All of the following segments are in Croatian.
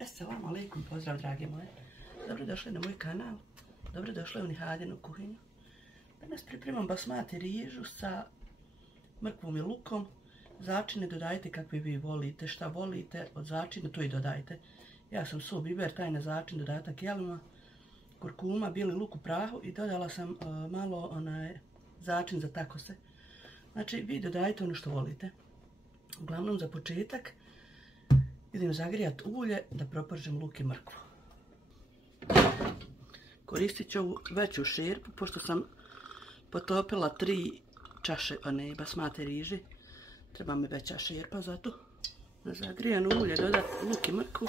Assalamu alaikum, pozdrav drage moje. Dobrodošli na moj kanal. Dobrodošli u Nihadinu kuhinju. Danas pripremam basmati rižu sa mrkvom i lukom. Začine dodajte kakvi vi volite, šta volite, od začina to i dodajte. Ja sam sol, biber, taj na začin dodatak jeluma, kurkuma, bijeli luk u prahu i dodala sam malo začin za takose. Znači vi dodajte ono što volite. Uglavnom za početak idem zagrijat ulje da propržem luk i mrkvu. Koristit ću ovu veću šerpu, pošto sam potopila 3 čaše basmati riži. Treba mi veća šerpa za to. Na zagrijano ulje dodat luk i mrkvu.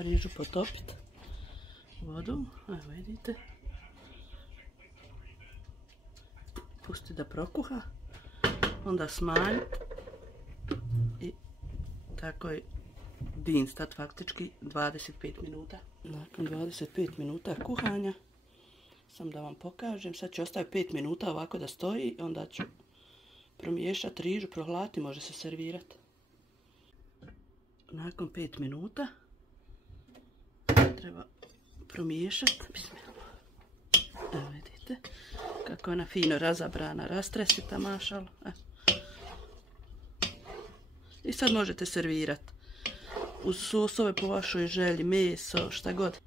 Rižu potopiti vodu, evo vidite, pusti da prokuha, onda smanjiti i tako je din stat faktički 25 minuta. Nakon 25 minuta kuhanja, sam da vam pokažem, sad ću ostaviti 5 minuta ovako da stoji, onda ću promiješati rižu, prohladiti, može se servirati. Nakon 5 minuta treba promiješati. Evo vidite kako je ona fino razabrana, rastresita, mašala. I sad možete servirati uz sosove po vašoj želji, meso, šta god.